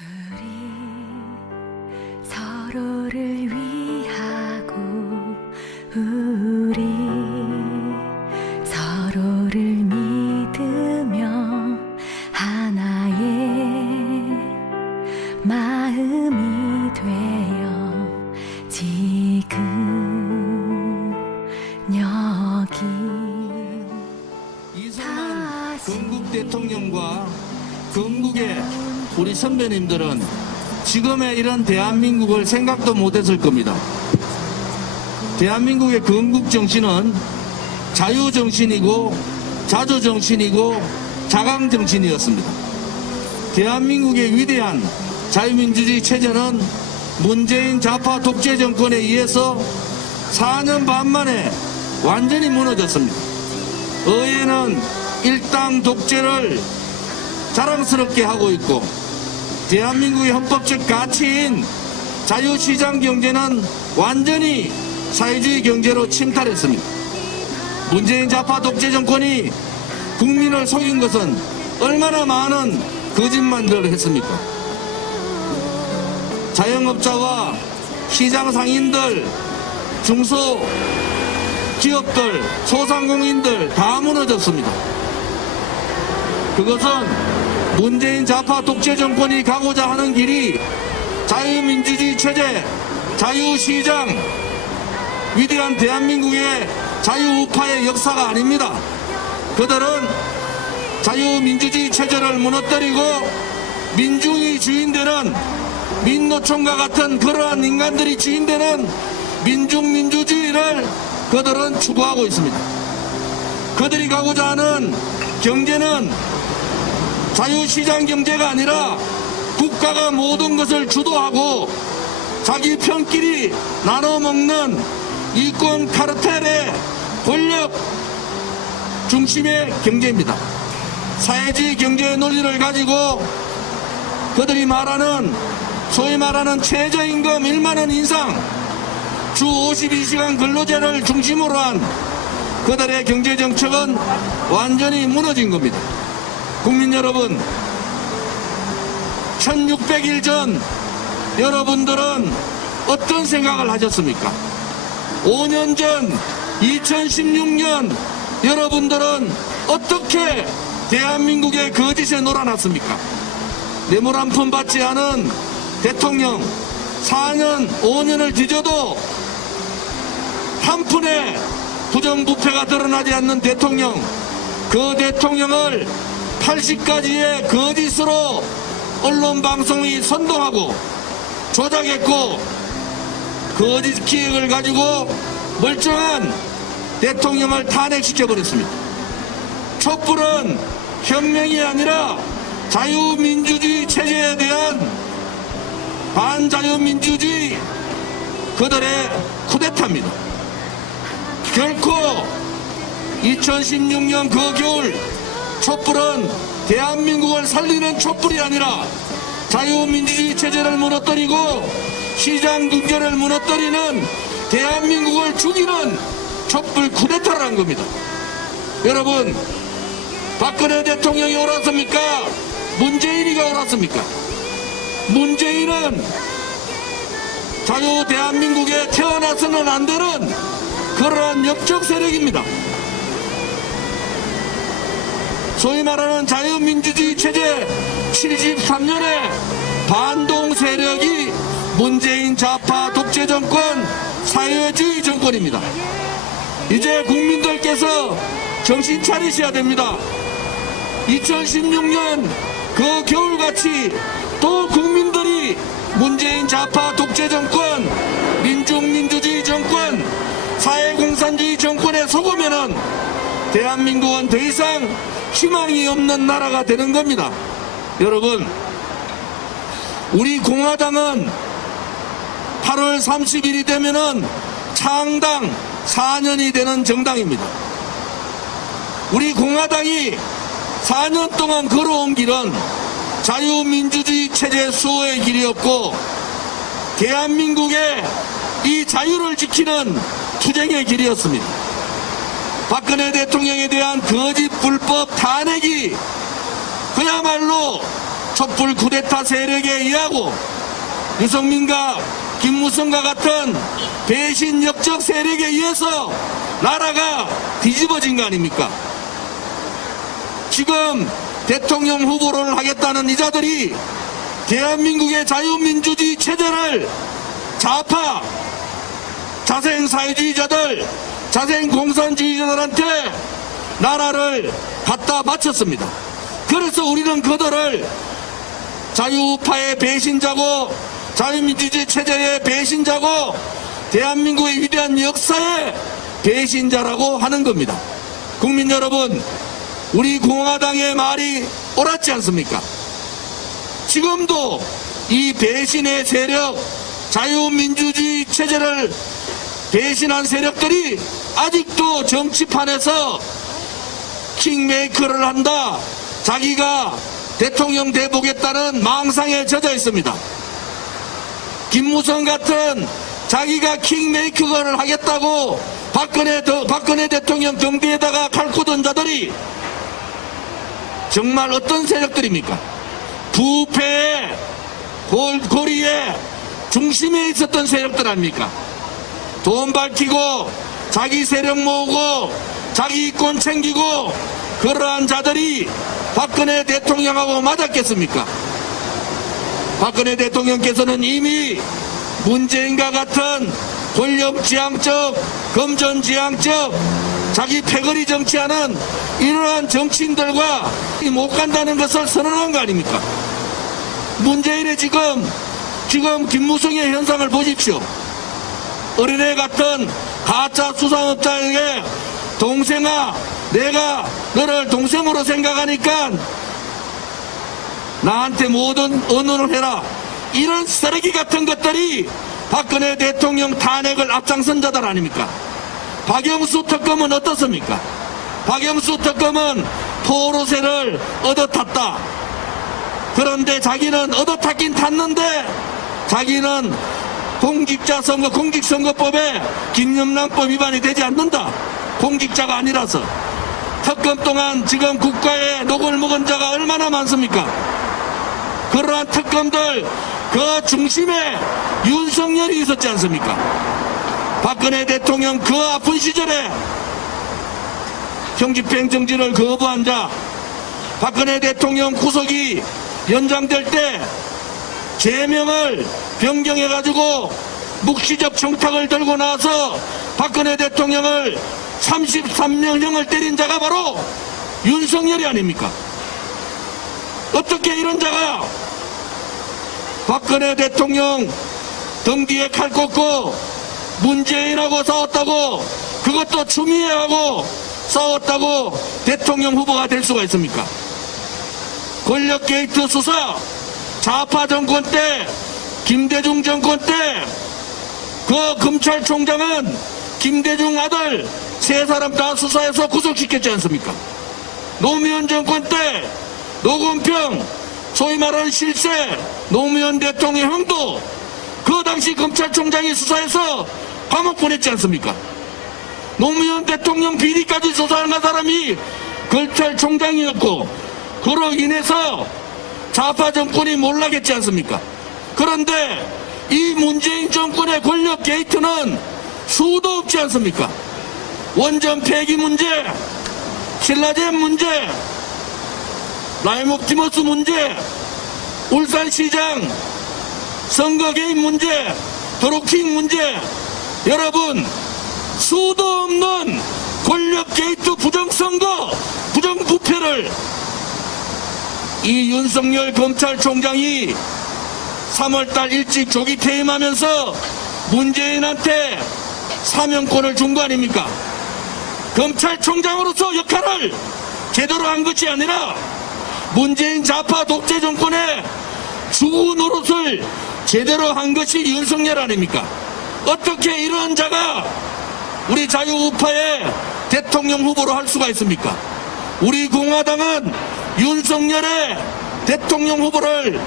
우리 서로를 위하고 우리 서로를 믿으며 하나의 마음이 되어 지금 여기 이승만 건국 대통령과 건국의 우리 선배님들은 지금의 이런 대한민국을 생각도 못했을 겁니다. 대한민국의 건국 정신은 자유 정신이고 자조 정신이고 자강 정신이었습니다. 대한민국의 위대한 자유민주주의 체제는 문재인 좌파 독재 정권에 의해서 4년 반 만에 완전히 무너졌습니다. 의회는 일당 독재를 자랑스럽게 하고 있고 대한민국의 헌법적 가치인 자유시장 경제는 완전히 사회주의 경제로 침탈했습니다. 문재인 좌파 독재 정권이 국민을 속인 것은 얼마나 많은 거짓말들을 했습니까? 자영업자와 시장 상인들, 중소기업들, 소상공인들 다 무너졌습니다. 그것은 문재인 좌파 독재 정권이 가고자 하는 길이 자유민주주의 체제, 자유시장, 위대한 대한민국의 자유우파의 역사가 아닙니다. 그들은 자유민주주의 체제를 무너뜨리고 민중이 주인되는 민노총과 같은 그러한 인간들이 주인되는 민중민주주의를 그들은 추구하고 있습니다. 그들이 가고자 하는 경제는 자유시장 경제가 아니라 국가가 모든 것을 주도하고 자기 편끼리 나눠먹는 이권 카르텔의 권력 중심의 경제입니다. 사회주의 경제의 논리를 가지고 그들이 말하는 소위 말하는 최저임금 1만원 인상, 주 52시간 근로제를 중심으로 한 그들의 경제정책은 완전히 무너진 겁니다. 국민 여러분, 1600일 전 여러분들은 어떤 생각을 하셨습니까? 5년 전 2016년 여러분들은 어떻게 대한민국의 거짓에 놀아났습니까? 뇌물 한 푼 받지 않은 대통령, 4년 5년을 뒤져도 한 푼의 부정부패가 드러나지 않는 대통령, 그 대통령을 80가지의 거짓으로 언론방송이 선동하고 조작했고 거짓 기획을 가지고 멀쩡한 대통령을 탄핵시켜버렸습니다. 촛불은 혁명이 아니라 자유민주주의 체제에 대한 반자유민주주의 그들의 쿠데타입니다. 결코 2016년 그 겨울 촛불은 대한민국을 살리는 촛불이 아니라 자유민주주의 체제를 무너뜨리고 시장 경제를 무너뜨리는 대한민국을 죽이는 촛불 쿠데타를 한 겁니다. 여러분, 박근혜 대통령이 옳았습니까? 문재인이가 옳았습니까? 문재인은 자유 대한민국에 태어나서는 안 되는 그러한 역적 세력입니다. 소위 말하는 자유민주주의 체제 73년에 반동 세력이 문재인 좌파 독재 정권 사회주의 정권입니다. 이제 국민들께서 정신 차리셔야 됩니다. 2016년 그 겨울같이 또 국민들이 문재인 좌파 독재 정권, 민중민주주의 정권, 사회공산주의 정권에 속으면은 대한민국은 더 이상 희망이 없는 나라가 되는 겁니다. 여러분, 우리 공화당은 8월 30일이 되면은 창당 4년이 되는 정당입니다. 우리 공화당이 4년 동안 걸어온 길은 자유민주주의 체제 수호의 길이었고 대한민국의 이 자유를 지키는 투쟁의 길이었습니다. 박근혜 대통령에 대한 거짓 불법 탄핵이 그야말로 촛불 쿠데타 세력에 의하고 유승민과 김무성과 같은 배신 역적 세력에 의해서 나라가 뒤집어진 거 아닙니까? 지금 대통령 후보를 하겠다는 이자들이 대한민국의 자유민주주의 체제를 좌파, 자생 사회주의자들, 자생 공산주의자들한테 나라를 갖다 바쳤습니다. 그래서 우리는 그들을 자유파의 배신자고 자유민주주의 체제의 배신자고 대한민국의 위대한 역사의 배신자라고 하는 겁니다. 국민 여러분, 우리 공화당의 말이 옳았지 않습니까? 지금도 이 배신의 세력, 자유민주주의 체제를 배신한 세력들이 아직도 정치판에서 킹메이커를 한다, 자기가 대통령 돼보겠다는 망상에 젖어 있습니다. 김무성 같은 자기가 킹메이커를 하겠다고 박근혜 대통령 경비에다가 칼 꽂은 자들이 정말 어떤 세력들입니까? 부패의 고리의 중심에 있었던 세력들 아닙니까? 돈 밝히고 자기 세력 모으고 자기 이권 챙기고 그러한 자들이 박근혜 대통령하고 맞았겠습니까? 박근혜 대통령께서는 이미 문재인과 같은 권력지향적, 금전지향적, 자기 패거리 정치하는 이러한 정치인들과 못 간다는 것을 선언한 거 아닙니까? 문재인의 지금 김무성의 현상을 보십시오. 어린애 같은 가짜 수산업자에게 동생아, 내가 너를 동생으로 생각하니까 나한테 모든 언어를 해라. 이런 쓰레기 같은 것들이 박근혜 대통령 탄핵을 앞장선 자들 아닙니까? 박영수 특검은 어떻습니까? 박영수 특검은 포로세를 얻어탔다. 그런데 자기는 얻어탔긴 탔는데 자기는 공직선거법에 김영란법 위반이 되지 않는다. 공직자가 아니라서. 특검 동안 지금 국가에 녹을 먹은 자가 얼마나 많습니까? 그러한 특검들 그 중심에 윤석열이 있었지 않습니까? 박근혜 대통령 그 아픈 시절에 형집행정지를 거부한 자, 박근혜 대통령 구속이 연장될 때 제명을 변경해가지고 묵시적 청탁을 들고 나서 박근혜 대통령을 33년형을 때린 자가 바로 윤석열이 아닙니까? 어떻게 이런 자가 박근혜 대통령 등 뒤에 칼 꽂고 문재인하고 싸웠다고, 그것도 추미애하고 싸웠다고 대통령 후보가 될 수가 있습니까? 권력 게이트 수사, 좌파 정권 때, 김대중 정권 때 그 검찰총장은 김대중 아들 세 사람 다 수사해서 구속시켰지 않습니까? 노무현 정권 때 노건평, 소위 말하는 실세 노무현 대통령 형도 그 당시 검찰총장이 수사해서 감옥 보냈지 않습니까? 노무현 대통령 비리까지 조사한 사람이 검찰총장이었고 그로 인해서 좌파 정권이 몰락했지 않습니까? 그런데 이 문재인 정권의 권력 게이트는 수도 없지 않습니까? 원전 폐기 문제, 신라젠 문제, 라임옵티머스 문제, 울산시장 선거 개입 문제, 드루킹 문제, 여러분 수도 없는 권력 게이트 부정선거, 부정부패를 이 윤석열 검찰총장이 3월달 일찍 조기 퇴임하면서 문재인한테 사명권을 준 거 아닙니까? 검찰총장으로서 역할을 제대로 한 것이 아니라 문재인 좌파 독재 정권의 주 노릇을 제대로 한 것이 윤석열 아닙니까? 어떻게 이런 자가 우리 자유우파의 대통령 후보로 할 수가 있습니까? 우리 공화당은 윤석열의 대통령 후보를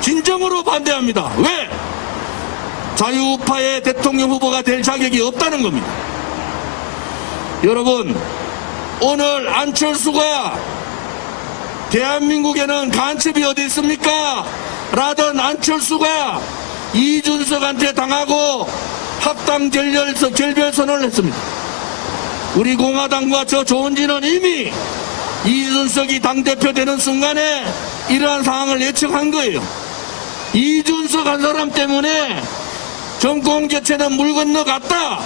진정으로 반대합니다. 왜? 자유우파의 대통령 후보가 될 자격이 없다는 겁니다. 여러분, 오늘 안철수가 대한민국에는 간첩이 어디 있습니까? 라던 안철수가 이준석한테 당하고 합당 결별선언을 했습니다. 우리 공화당과 저 조은진은 이미 이준석이 당대표 되는 순간에 이러한 상황을 예측한 거예요. 이준석 한 사람 때문에 정권 교체는 물 건너갔다.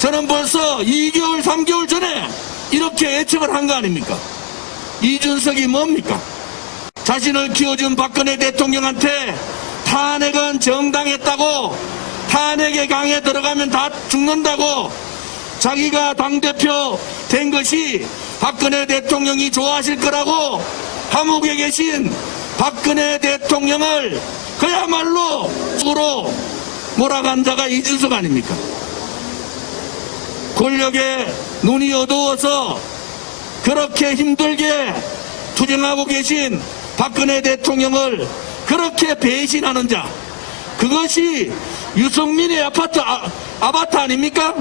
저는 벌써 2개월, 3개월 전에 이렇게 예측을 한 거 아닙니까? 이준석이 뭡니까? 자신을 키워준 박근혜 대통령한테 탄핵은 정당했다고, 탄핵의 강에 들어가면 다 죽는다고, 자기가 당대표 된 것이 박근혜 대통령이 좋아하실 거라고 감옥에 계신 박근혜 대통령을 그야말로 으로 몰아간 자가 이준석 아닙니까? 권력에 눈이 어두워서 그렇게 힘들게 투쟁하고 계신 박근혜 대통령을 그렇게 배신하는 자, 그것이 유승민의 아바타 아닙니까?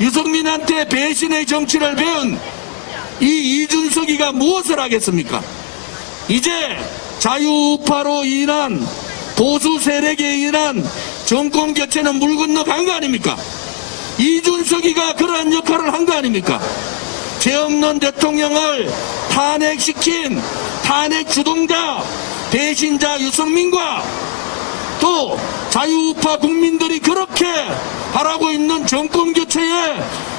유승민한테 배신의 정치를 배운 이 이준석이가 무엇을 하겠습니까? 이제 자유우파로 인한 보수 세력에 인한 정권 교체는 물 건너간 거 아닙니까? 이준석이가 그러한 역할을 한 거 아닙니까? 죄 없는 대통령을 탄핵시킨 탄핵 주동자 배신자 유승민과 또 자유우파 국민들이 그렇게 바라고 있는 정권 교체에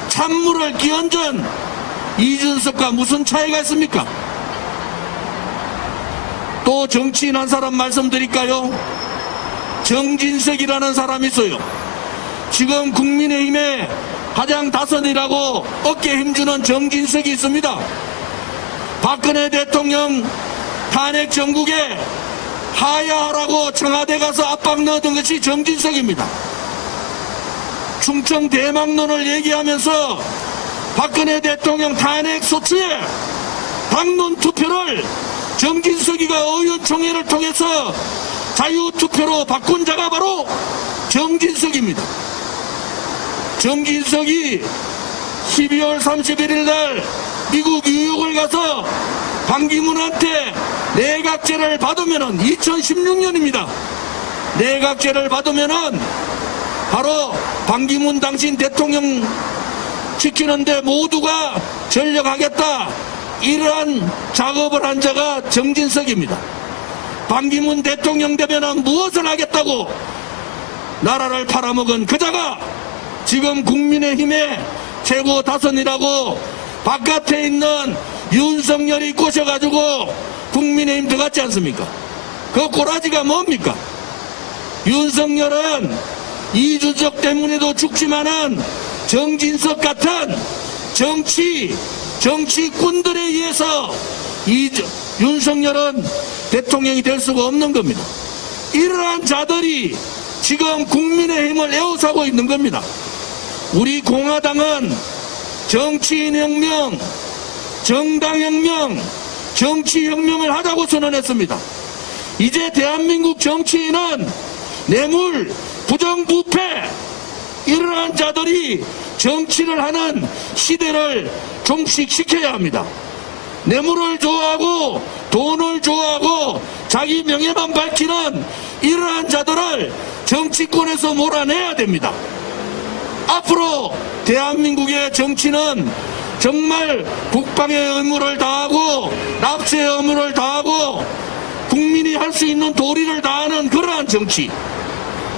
찬물을 끼얹은 이준석과 무슨 차이가 있습니까? 또 정치인 한 사람 말씀드릴까요? 정진석이라는 사람이 있어요. 지금 국민의힘의 가장 다선이라고 어깨 힘주는 정진석이 있습니다. 박근혜 대통령 탄핵 정국에 하야하라고 청와대 가서 압박 넣었던 것이 정진석입니다. 충청 대망론을 얘기하면서 박근혜 대통령 탄핵 소추에 당론 투표를 정진석이가 의원총회를 통해서 자유투표로 바꾼 자가 바로 정진석입니다. 정진석이 12월 31일 날 미국 뉴욕을 가서 반기문한테 내각제를 받으면은 2016년입니다. 내각제를 받으면은 바로 반기문 당신 대통령 지키는데 모두가 전력하겠다. 이러한 작업을 한 자가 정진석입니다. 반기문 대통령 되면은 무엇을 하겠다고 나라를 팔아먹은 그 자가 지금 국민의힘의 최고 다선이라고 바깥에 있는 윤석열이 꼬셔가지고 국민의힘 들어갔지 않습니까? 그 꼬라지가 뭡니까? 윤석열은 이준석 때문에도 죽지만은 정진석 같은 정치꾼들에 의해서 윤석열은 대통령이 될 수가 없는 겁니다. 이러한 자들이 지금 국민의힘을 에워싸고 있는 겁니다. 우리 공화당은 정치인혁명, 정당혁명, 정치혁명을 하자고 선언했습니다. 이제 대한민국 정치인은 뇌물, 부정부패 이러한 자들이 정치를 하는 시대를 종식시켜야 합니다. 뇌물을 좋아하고 돈을 좋아하고 자기 명예만 밝히는 이러한 자들을 정치권에서 몰아내야 됩니다. 앞으로 대한민국의 정치는 정말 국방의 의무를 다하고 납세의 의무를 다하고 국민이 할 수 있는 도리를 다하는 그러한 정치,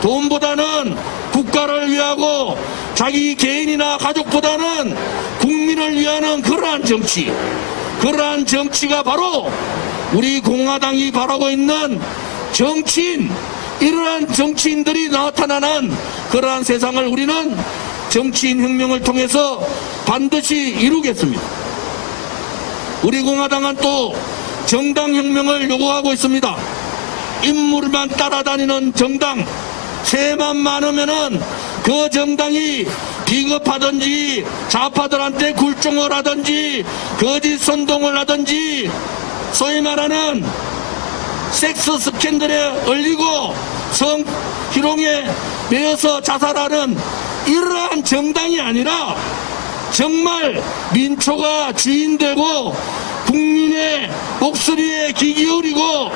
돈보다는 국가를 위하고 자기 개인이나 가족보다는 국민을 위하는 그러한 정치, 그러한 정치가 바로 우리 공화당이 바라고 있는 정치인, 이러한 정치인들이 나타나는 그러한 세상을 우리는 정치인 혁명을 통해서 반드시 이루겠습니다. 우리 공화당은 또 정당혁명을 요구하고 있습니다. 인물만 따라다니는 정당, 세만 많으면은 그 정당이 비겁하든지 좌파들한테 굴종을 하든지 거짓 선동을 하든지 소위 말하는 섹스 스캔들에 얼리고 성희롱에 매여서 자살하는 이러한 정당이 아니라 정말 민초가 주인되고 국민의 목소리에 귀 기울이고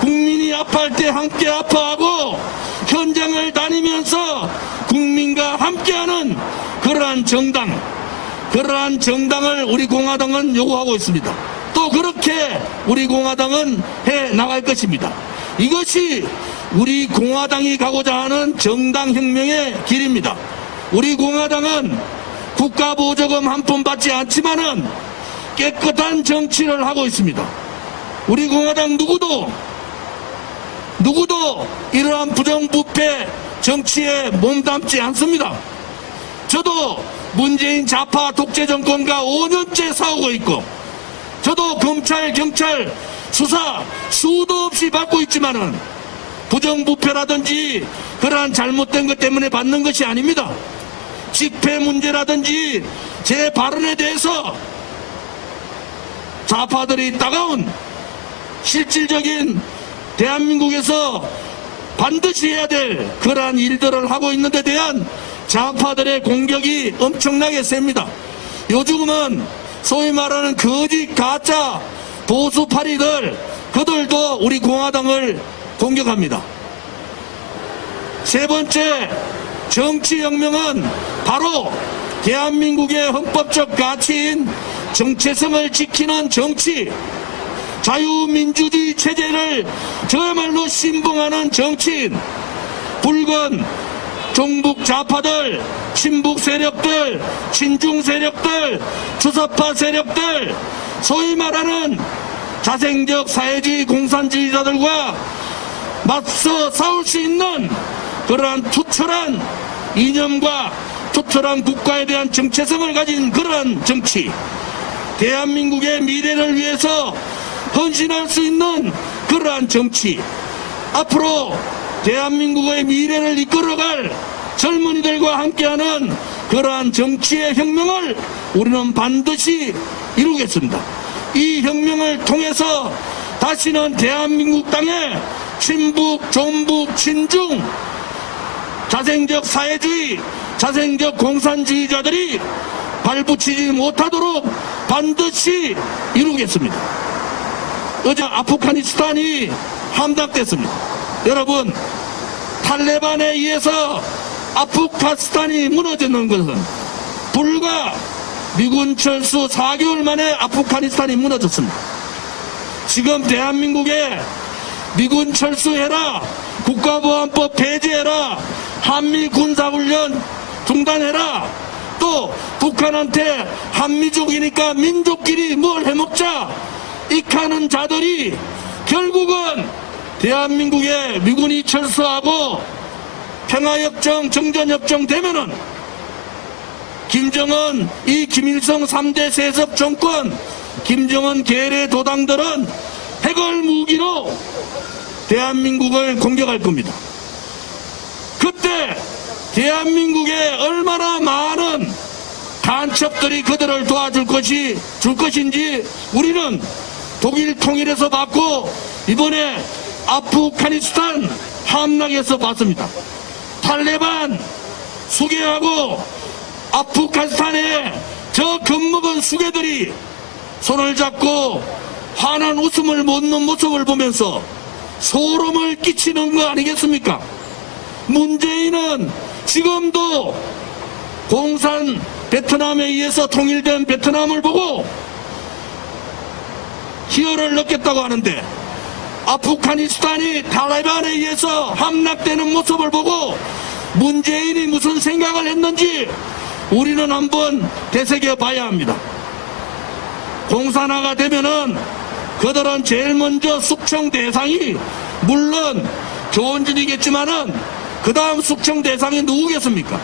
국민이 아파할 때 함께 아파하고 현장을 다니면서 국민과 함께하는 그러한 정당을 우리 공화당은 요구하고 있습니다. 또 그렇게 우리 공화당은 해 나갈 것입니다. 이것이 우리 공화당이 가고자 하는 정당혁명의 길입니다. 우리 공화당은 국가보조금 한 푼 받지 않지만은 깨끗한 정치를 하고 있습니다. 우리 공화당 누구도 이러한 부정부패 정치에 몸담지 않습니다. 저도 문재인 좌파 독재 정권과 5년째 싸우고 있고, 저도 검찰, 경찰 수사 수도 없이 받고 있지만은 부정부패라든지 그러한 잘못된 것 때문에 받는 것이 아닙니다. 집회 문제라든지 제 발언에 대해서 좌파들이 따가운 실질적인 대한민국에서 반드시 해야 될 그러한 일들을 하고 있는 데 대한 좌파들의 공격이 엄청나게 셉니다. 요즘은 소위 말하는 거짓 가짜 보수파리들, 그들도 우리 공화당을 공격합니다. 세 번째 정치혁명은 바로 대한민국의 헌법적 가치인 정체성을 지키는 정치, 자유민주주의 체제를 저야말로 신봉하는 정치인, 붉은 종북 좌파들, 친북 세력들, 친중 세력들, 주사파 세력들, 소위 말하는 자생적 사회주의 공산주의자들과 맞서 싸울 수 있는 그러한 투철한 이념과 투철한 국가에 대한 정체성을 가진 그러한 정치, 대한민국의 미래를 위해서 헌신할 수 있는 그러한 정치, 앞으로 대한민국의 미래를 이끌어갈 젊은이들과 함께하는 그러한 정치의 혁명을 우리는 반드시 이루겠습니다. 이 혁명을 통해서 다시는 대한민국 땅에 친북, 종북, 친중, 자생적 사회주의, 자생적 공산주의자들이 발붙이지 못하도록 반드시 이루겠습니다. 어제 아프가니스탄이 함락됐습니다. 여러분, 탈레반에 의해서 아프가니스탄이 무너지는 것은 불과 미군 철수 4개월 만에 아프가니스탄이 무너졌습니다. 지금 대한민국에 미군 철수해라, 국가보안법 폐지해라, 한미 군사훈련 중단해라, 또 북한한테 한미족이니까 민족끼리 뭘 해먹자 이카는 자들이 결국은 대한민국에 미군이 철수하고 평화협정, 정전협정 되면은 김정은, 이 김일성 3대 세습 정권, 김정은 계례 도당들은 핵을 무기로 대한민국을 공격할 겁니다. 그때 대한민국에 얼마나 많은 간첩들이 그들을 도와줄 것인지 우리는 독일 통일에서 봤고 이번에 아프가니스탄 함락에서 봤습니다. 탈레반 수괴하고 아프가니스탄에 저 겁먹은 수괴들이 손을 잡고 환한 웃음을 묻는 모습을 보면서 소름을 끼치는 거 아니겠습니까? 문재인은 지금도 공산 베트남에 의해서 통일된 베트남을 보고 희열을 느꼈다고 하는데, 아프가니스탄이 탈레반에 의해서 함락되는 모습을 보고 문재인이 무슨 생각을 했는지 우리는 한번 되새겨 봐야 합니다. 공산화가 되면은 그들은 제일 먼저 숙청 대상이 물론 조원진이겠지만은 그 다음 숙청 대상이 누구겠습니까?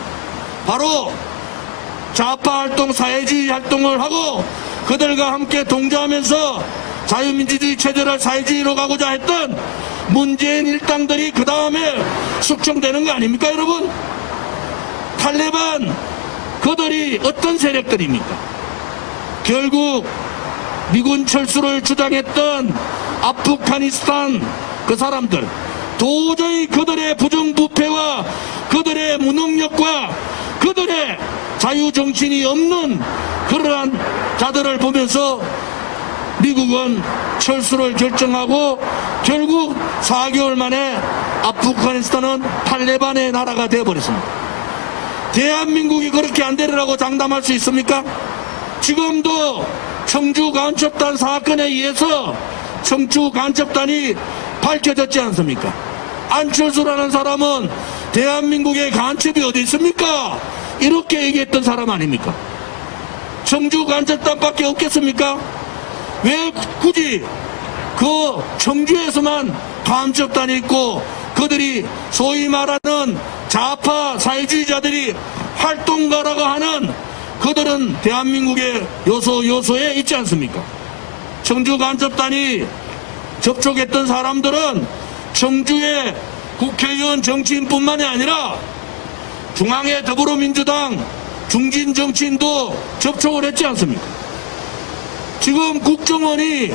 바로 좌파 활동, 사회주의 활동을 하고 그들과 함께 동조하면서 자유민주주의 체제를 사회주의로 가고자 했던 문재인 일당들이 그 다음에 숙청되는 거 아닙니까, 여러분? 탈레반, 그들이 어떤 세력들입니까? 결국 미군 철수를 주장했던 아프가니스탄 그 사람들, 도저히 그들의 부정부패와 그들의 무능력과 그들의 자유정신이 없는 그러한 자들을 보면서 미국은 철수를 결정하고 결국 4개월 만에 아프가니스탄은 탈레반의 나라가 되어버렸습니다. 대한민국이 그렇게 안 되리라고 장담할 수 있습니까? 지금도 청주 간첩단 사건에 의해서 청주 간첩단이 밝혀졌지 않습니까? 안철수라는 사람은 대한민국의 간첩이 어디 있습니까? 이렇게 얘기했던 사람 아닙니까? 청주 간첩단밖에 없겠습니까? 왜 굳이 그 청주에서만 간첩단이 있고 그들이 소위 말하는 좌파 사회주의자들이 활동가라고 하는 그들은 대한민국의 요소에 있지 않습니까? 청주 간첩단이 접촉했던 사람들은 청주의 국회의원 정치인뿐만이 아니라 중앙의 더불어민주당 중진 정치인도 접촉을 했지 않습니까? 지금 국정원이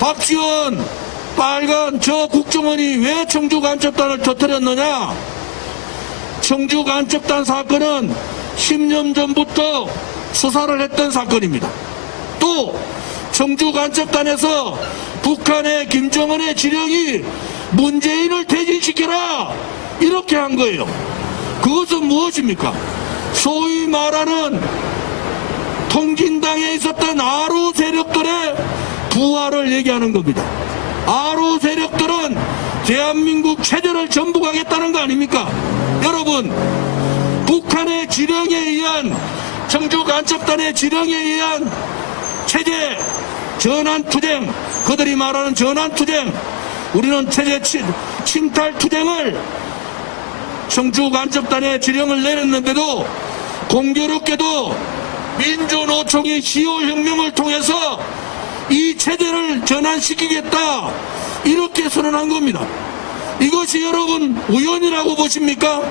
박지원 빨간 저 국정원이 왜 청주 간첩단을 터뜨렸느냐? 청주 간첩단 사건은 10년 전부터 수사를 했던 사건입니다. 또 청주 간첩단에서 북한의 김정은의 지령이 문재인을 퇴진시켜라 이렇게 한 거예요. 그것은 무엇입니까? 소위 말하는 통진당에 있었던 아로 세력들의 부활을 얘기하는 겁니다. 아로 세력들은 대한민국 체제를 전복하겠다는 거 아닙니까? 여러분, 북한의 지령에 의한 청주 간첩단의 지령에 의한 체제 전환투쟁, 그들이 말하는 전환투쟁, 우리는 체제 침탈투쟁을 청주 간첩단의 지령을 내렸는데도 공교롭게도 민주노총이 10월 혁명을 통해서 이 체제를 전환시키겠다 이렇게 선언한 겁니다. 이것이 여러분 우연이라고 보십니까?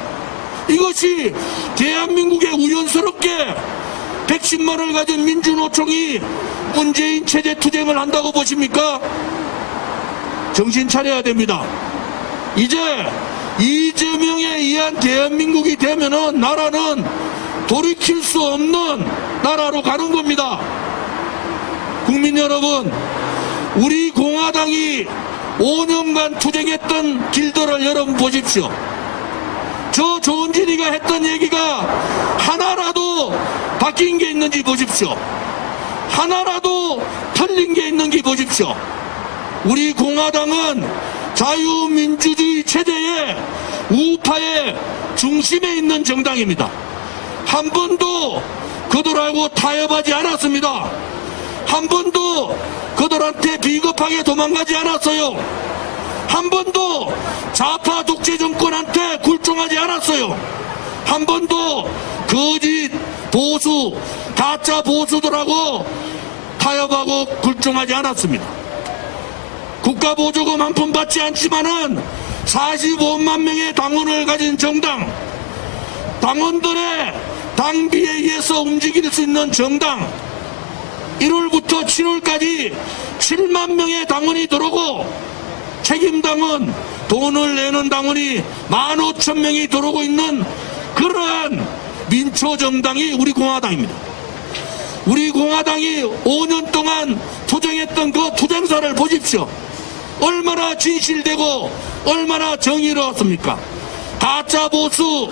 이것이 대한민국에 우연스럽게 110만을 가진 민주노총이 문재인 체제 투쟁을 한다고 보십니까? 정신 차려야 됩니다. 이제 이재명에 의한 대한민국이 되면은 나라는 돌이킬 수 없는 나라로 가는 겁니다. 국민 여러분, 우리 공화당이 5년간 투쟁했던 길들을 여러분 보십시오. 저 조은진이가 했던 얘기가 하나라도 바뀐 게 있는지 보십시오. 하나라도 틀린 게 있는지 보십시오. 우리 공화당은 자유민주주의 체제의 우파의 중심에 있는 정당입니다. 한 번도 그들하고 타협하지 않았습니다. 한 번도 그들한테 비겁하게 도망가지 않았어요. 한 번도 좌파 독재 정권한테 굴종하지 않았어요. 한 번도 거짓 보수, 가짜 보수들하고 타협하고 굴종하지 않았습니다. 국가보조금 한 푼 받지 않지만은 45만 명의 당원을 가진 정당, 당원들의 당비에 의해서 움직일 수 있는 정당, 1월부터 7월까지 7만 명의 당원이 들어오고 책임당원, 돈을 내는 당원이 15,000명이 들어오고 있는 그러한 민초정당이 우리 공화당입니다. 우리 공화당이 5년 동안 투쟁했던 그 투쟁사를 보십시오. 얼마나 진실되고 얼마나 정의로웠습니까? 가짜 보수,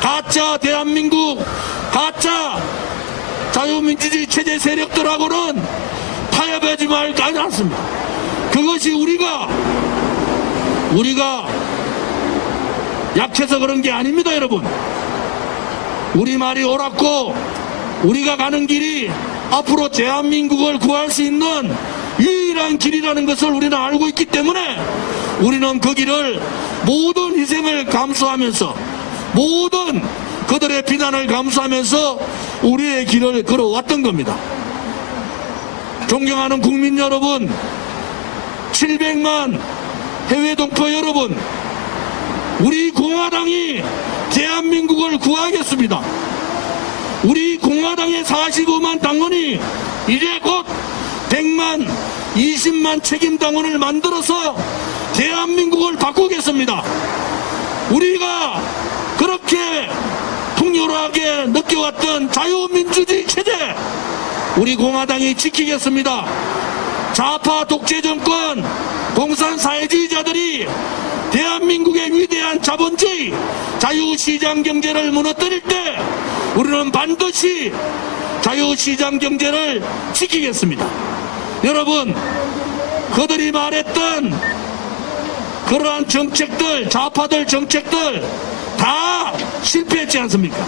가짜 대한민국, 가짜 자유민주주의 체제 세력들하고는 타협하지 말지 않았습니다. 그것이 우리가 약해서 그런 게 아닙니다, 여러분. 우리 말이 옳았고 우리가 가는 길이 앞으로 대한민국을 구할 수 있는 유일한 길이라는 것을 우리는 알고 있기 때문에 우리는 그 길을 모든 희생을 감수하면서 모든 그들의 비난을 감수하면서 우리의 길을 걸어왔던 겁니다. 존경하는 국민 여러분, 700만 해외 동포 여러분, 우리 공화당이 대한민국을 구하겠습니다. 우리 공화당의 45만 당원이 이제 곧 100만, 20만 책임당원을 만들어서 대한민국을 바꾸겠습니다. 우리가 그렇게 풍요로하게 느껴왔던 자유민주주의 체제, 우리 공화당이 지키겠습니다. 좌파 독재 정권, 공산 사회주의자들이 대한민국의 위대한 자본주의, 자유시장 경제를 무너뜨릴 때 우리는 반드시 자유시장 경제를 지키겠습니다. 여러분, 그들이 말했던 그러한 정책들, 좌파들 정책들 다 실패했지 않습니까?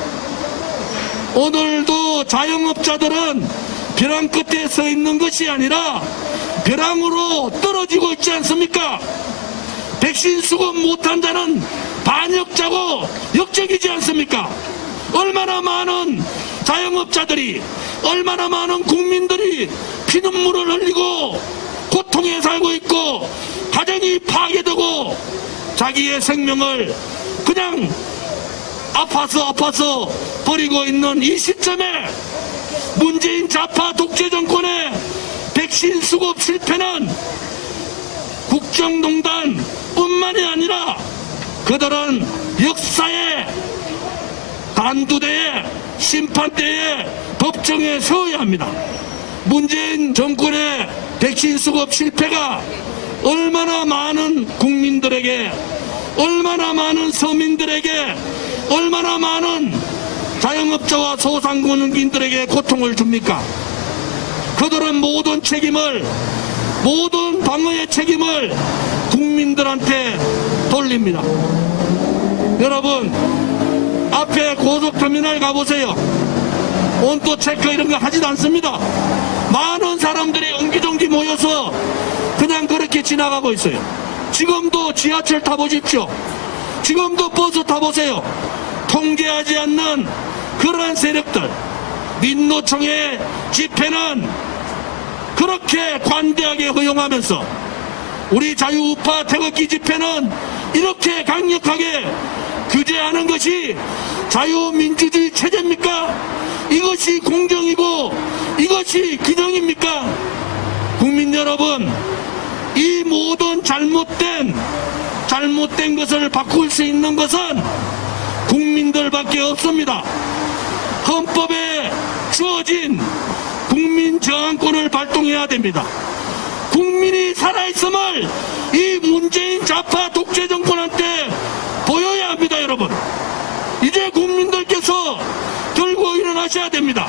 오늘도 자영업자들은 벼랑 끝에 서 있는 것이 아니라 벼랑으로 떨어지고 있지 않습니까? 백신 수급 못한 자는 반역자고 역적이지 않습니까? 얼마나 많은 자영업자들이, 얼마나 많은 국민들이 피눈물을 흘리고 고통에 살고 있고 가정이 파괴되고 자기의 생명을 그냥 아파서 버리고 있는 이 시점에 문재인 좌파 독재 정권의 백신 수급 실패는 국정농단 뿐만이 아니라 그들은 역사의 단두대에, 심판대에, 법정에 세워야 합니다. 문재인 정권의 백신 수급 실패가 얼마나 많은 국민들에게, 얼마나 많은 서민들에게, 얼마나 많은 자영업자와 소상공인들에게 고통을 줍니까? 그들은 모든 책임을, 모든 방어의 책임을 국민들한테 돌립니다. 여러분, 앞에 고속터미널 가보세요. 온도 체크 이런 거 하지도 않습니다. 많은 사람들이 옹기종기 모여서 그냥 그렇게 지나가고 있어요. 지금도 지하철 타보십시오. 지금도 버스 타보세요. 통제하지 않는 그러한 세력들, 민노총의 집회는 그렇게 관대하게 허용하면서 우리 자유우파 태극기 집회는 이렇게 강력하게 규제하는 것이 자유민주주의 체제입니까? 이것이 공정이고 이것이 균형입니까? 국민 여러분, 이 모든 잘못된 것을 바꿀 수 있는 것은 국민들밖에 없습니다. 헌법에 주어진 국민 저항권을 발동해야 됩니다. 국민이 살아있음을 이 문재인 좌파 독재 정권한테 보여야 합니다. 여러분, 이제 국민들께서 들고 일어나셔야 됩니다.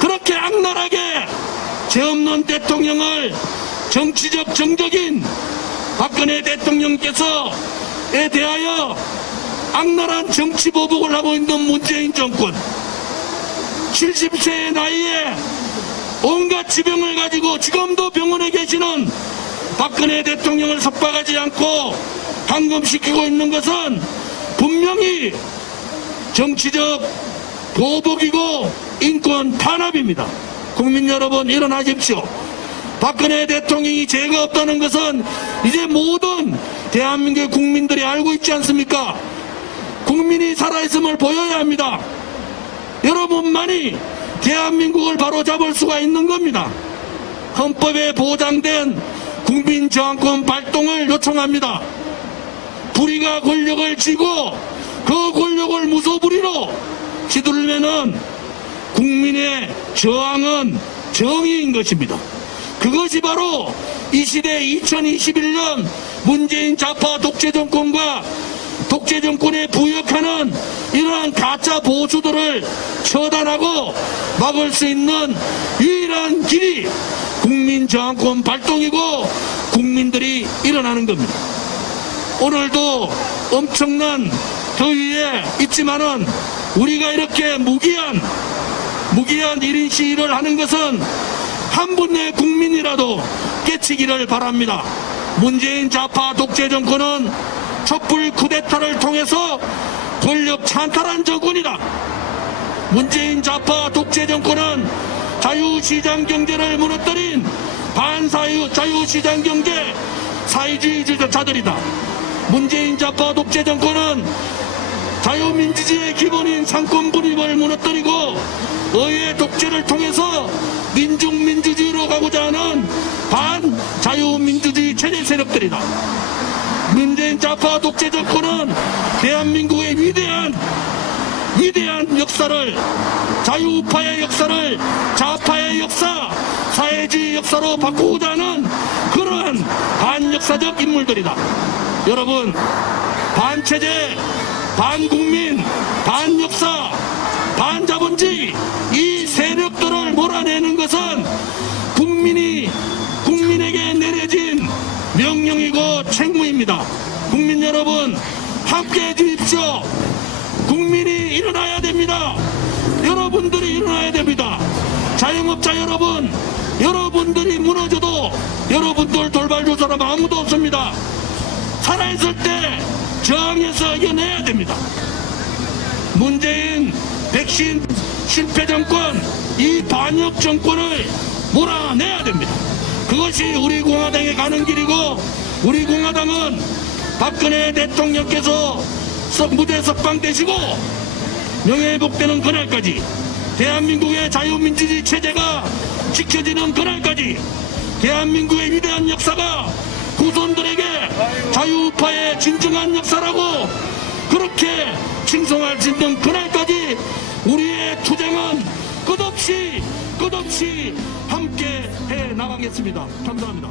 그렇게 악랄하게 죄 없는 대통령을 정치적 정적인 박근혜 대통령께서에 대하여 악랄한 정치 보복을 하고 있는 문재인 정권, 70세의 나이에 온갖 지병을 가지고 지금도 병원에 계시는 박근혜 대통령을 석박하지 않고 감금시키고 있는 것은 분명히 정치적 보복이고 인권 탄압입니다. 국민 여러분, 일어나십시오. 박근혜 대통령이 죄가 없다는 것은 이제 모든 대한민국 국민들이 알고 있지 않습니까? 국민이 살아있음을 보여야 합니다. 여러분만이 대한민국을 바로잡을 수가 있는 겁니다. 헌법에 보장된 국민 저항권 발동을 요청합니다. 불의가 권력을 쥐고 그 권력을 무소불위로 휘둘르면은 국민의 저항은 정의인 것입니다. 그것이 바로 이 시대 2021년 문재인 좌파 독재 정권과 독재 정권에 부역하는 이러한 가짜 보수들을 처단하고 막을 수 있는 유일한 길이 국민 저항권 발동이고 국민들이 일어나는 겁니다. 오늘도 엄청난 더위에 있지만은 우리가 이렇게 무기한 1인 시위를 하는 것은 한 분의 국민이라도 깨치기를 바랍니다. 문재인 좌파 독재 정권은 촛불 쿠데타를 통해서 권력 찬탈한 정권이다. 문재인 좌파 독재 정권은 자유시장 경제를 무너뜨린 반사유 자유시장 경제 사회주의자들이다. 문재인 좌파 독재 정권은 자유민주주의의 기본인 상권 분립을 무너뜨리고 의회 독재를 통해서 민중민주주의로 가고자 하는 반자유민주주의 체제 세력들이다. 문재인 좌파 독재 정권은 대한민국의 위대한 역사를, 자유우파의 역사를 좌파의 역사, 사회주의 역사로 바꾸고자 하는 그러한 반역사적 인물들이다. 여러분, 반체제, 반국민, 반역사, 반자본주의 이 세력들을 몰아내는 것은 국민에게 내려진 명령이고 책무입니다. 국민 여러분, 함께해 주십시오. 국민이 일어나야 됩니다. 여러분들이 일어나야 됩니다. 자영업자 여러분, 여러분들이 무너져도 여러분들 돌봐줄 사람 아무도 없습니다. 살아있을 때 저항해서 이겨내야 됩니다. 문재인 백신 실패 정권, 이 반역 정권을 몰아내야 됩니다. 그것이 우리 공화당에 가는 길이고, 우리 공화당은 박근혜 대통령께서 무죄 석방되시고 명예회복되는 그날까지, 대한민국의 자유민주주의 체제가 지켜지는 그날까지 대한민국의 위대한 역사가 후손들에게 자유우파의 진정한 역사라고 그렇게 칭송할 수 있는 그날까지 우리의 투쟁은 끝없이 함께 해 나가겠습니다. 감사합니다.